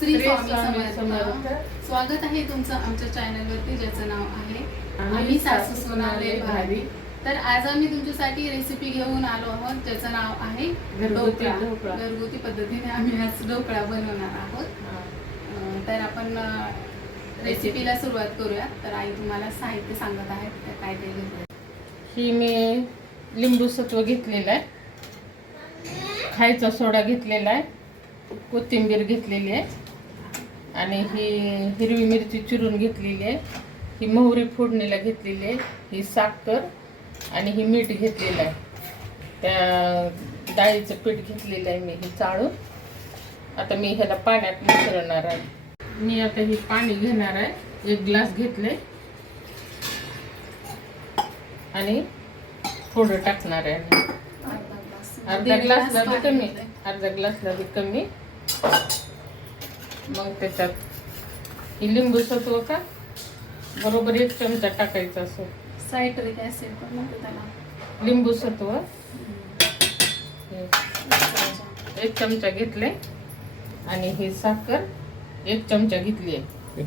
श्री स्वामी समर्थ. स्वागत आहे तुमचं आमच्या चॅनलवरती ज्याचं नाव आहे आम्ही सासू सोनाले भारी तर आज आम्ही तुमच्यासाठी रेसिपी घेऊन आलो आहोत ज्याचं नाव आहे घरगुती ढोकळा. घरगुती पद्धतीने आम्ही आज ढोकळा बनवणार आहोत. तर आपण रेसिपीला सुरुवात करूया तर आई तुम्हाला साहित्य सांगत आहेत तर काय काय घेतलं ही मी लिंबू सत्व घेतलेलं आहे. खायचा सोडा घेतलेला आहे. कोथिंबीर घेतलेली आहे. आणि ही हिरवी मिरची चिरून घेतलेली आहे. ही मोहरी फोडणीला घेतलेली आहे. ही साखर आणि ही मीठ घेतलेलं आहे. त्या डाळीचं पीठ घेतलेलं आहे मी हे चाळून. आता मी ह्याला पाण्यात मिसळणार आहे. मी आता हे पाणी घेणार आहे. एक ग्लास घेतले आणि थोडं टाकणार आहे अर्धा ग्लासला बी कमी. अर्धा ग्लासला बी कमी. मग त्याच्यात. ही लिंबू सत्व का? बरोबर एक चमचा टाकायचा असं. सायट्रिक ऍसिड पण म्हणतो त्याला. लिंबू सत्व एक चमचा घेतले. आणि ही साखर एक चमचा घेतली आहे.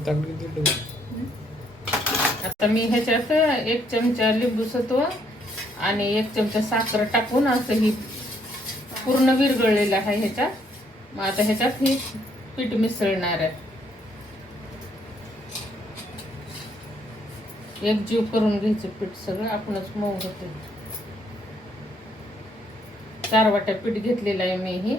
आता मी ह्याच्यात एक चमचा लिंबू सत्व आणि एक चमचा साखर टाकून असं ही पूर्ण विरघळलेलं आहे ह्याच्यात. मग आता ह्याच्यात ही पीठ मिसळणार आहे. एक जीव करून घ्यायचं पीठ सगळं आपणच मऊ होते चार वाट्या पीठ घेतलेलं आहे मी ही.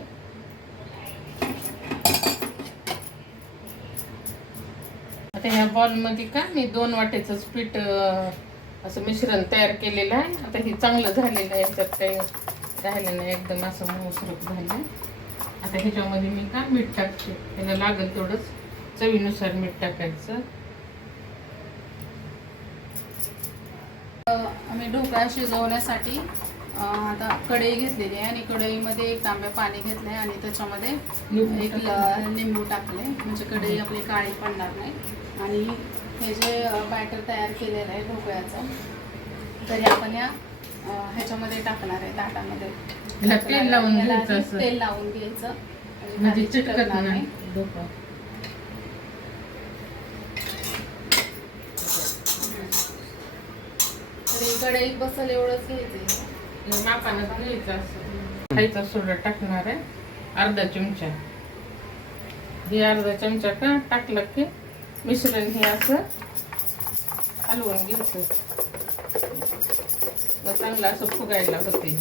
आता ह्या बॉलमध्ये का मी दोन वाट्याचंच पीठ असं मिश्रण तयार केलेलं आहे. आता हे चांगलं झालेलं आहे तर काही राहिलं नाही. एकदम असं मोसरक झालं आता ह्याच्यामध्ये मी का मीठ टाकते? त्याला लागेल तेवढंच. चवीनुसार मीठ टाकायचं. आम्ही ढोकळा शिजवण्यासाठी आता कढई घेतलेली आहे आणि कढईमध्ये एक तांब्या पाणी घेतलंय आणि त्याच्यामध्ये एक लिंबू टाकले म्हणजे कढई आपली काळी पडणार नाही. आणि हे जे बॅटर तयार केलेलं आहे ढोकळ्याचं तरी आपण या ह्याच्यामध्ये टाकणार आहे ताटामध्ये. तेल लावून घ्यायचं. म्हणजे चिटकत नाही. ढोकळा तरी कढईत बसल एवढंच घ्यायचं मापानं घ्यायचं असं. खायचा सोडा टाकणार आहे. अर्धा चमचा. हे अर्धा चमचा का टाकलं की मिश्रण हे असं हलवून घ्यायचं. चांगलं असं फुगायला होते.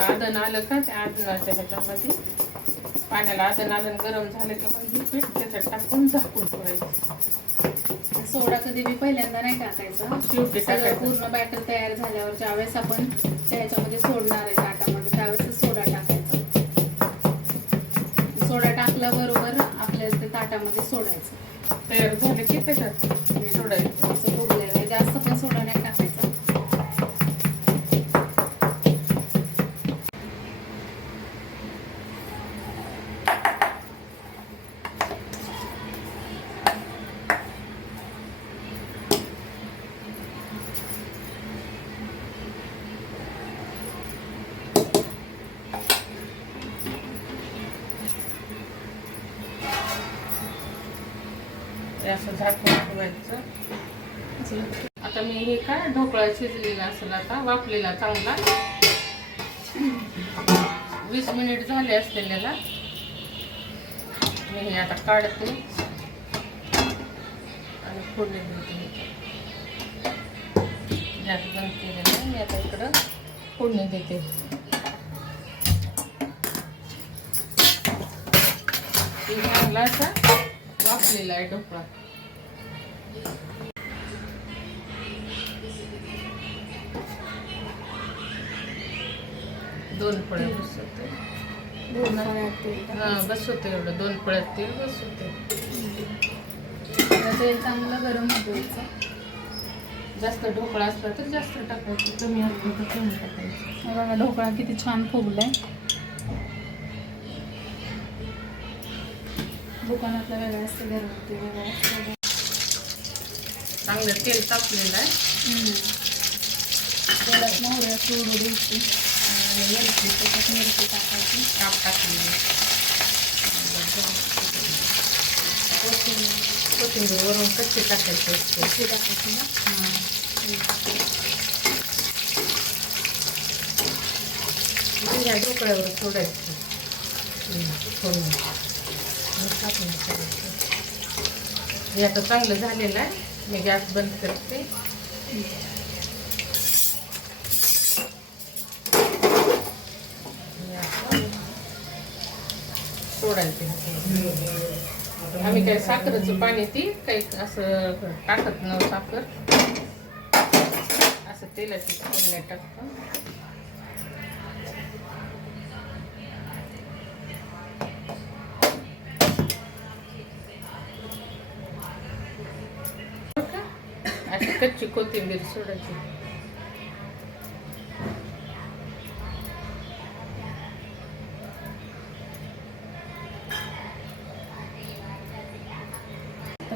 आदन आलं का त्या आदनाच्या ह्याच्यामध्ये. पाण्याला आदन आदन गरम झालं की मग हे पीठ त्याच्यात टाकून झाकून ठेवायचं. सोडा कधी बी पहिल्यांदा नाही टाकायचा. शेवटी सगळं पूर्ण बॅटर तयार झाल्यावर ज्यावेळेस आपण त्या ह्याच्यामध्ये सोडणार आहे ताटामध्ये त्यावेळेस सोडा टाकायचा. सोडा टाकल्याबरोबर आपल्याला ते ताटामध्ये सोडायचं. तयार झालं की त्याच्यात सोडायचं. जास्त पण सोडा नाही टाकायचा असं झाकून ठेवायचं. आता मी हे का ढोकळा शिजलेला असेल आता वापलेला चांगला. वीस मिनिट झाले असलेल्याला. मी हे आता काढते. आणि फोडणी देते ह्याच्यात. गॅस बंद केलेला मी आता इकडं फोडणी देते. चांगला असा वापलेला आहे ढोकळा. दोन फळे बसवते. दोन हा एवढं. दोन पळ्यात तेल बसवते. तेल चांगलं गरम होतो जास्त ढोकळा असला तर जास्त टाकायचं. कमी असलं तर कमी टाकायचं. बघा ढोकळा किती छान फुगलाय. दुकानातला वेगळा असतं घरगुती वेगळा असतं चांगलं तेल तापलेलं आहे. तेलात मोहऱ्या सोडू द्यायची आणि मिरची त्याच्यात मिरची टाकायची. काप टाकलेली. कोथिंबीर वरून कच्ची टाकायची असते. कशी टाकायची ना? ह्या ढोकळ्यावर सोडायची. फोडून. हे आता चांगलं झालेलं आहे. मी गॅस बंद करते. हे सोडायचं आम्ही काय साखरेचं पाणी ती काही असं टाकत न साखर. असं तेलाची फोडणी टाकतो. कच्ची कोथिंबीर सोडायची.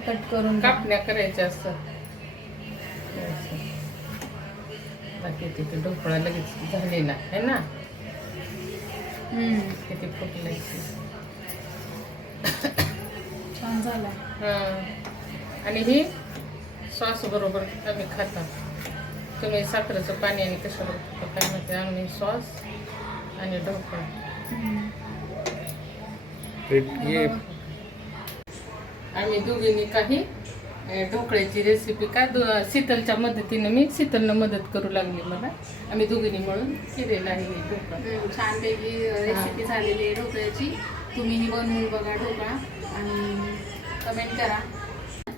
कट करून कापण्या करायच्या असतात. बाकी तिथे ढोकळा लगेच झालेला आहे ना? किती फुटलायची छान झाला. हां. आणि ही? सॉस बरोबर आम्ही खातात. तुम्ही साखरेचं पाणी आणि कशावर खाता काय माहिती आम्ही सॉस आणि ढोकळा. ये. आम्ही दोघींनी काही अं, ढोकळ्याची रेसिपी का दो शीतलच्या मदतीनं मी शीतलनं मदत करू लागली मला. आम्ही दोघींनी मिळून केलेलं आहे हे ढोकळा. हम्म, छानपैकी रेसिपी झालेली आहे ढोकळ्याची. तुम्हीही बनवून बघा ढोकळा आणि कमेंट करा.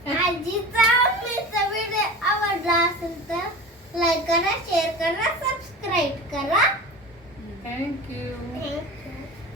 आजीचा आमचा व्हिडिओ आवडला असेल तर लाईक करा शेअर करा सबस्क्राईब करा. Thank you thank you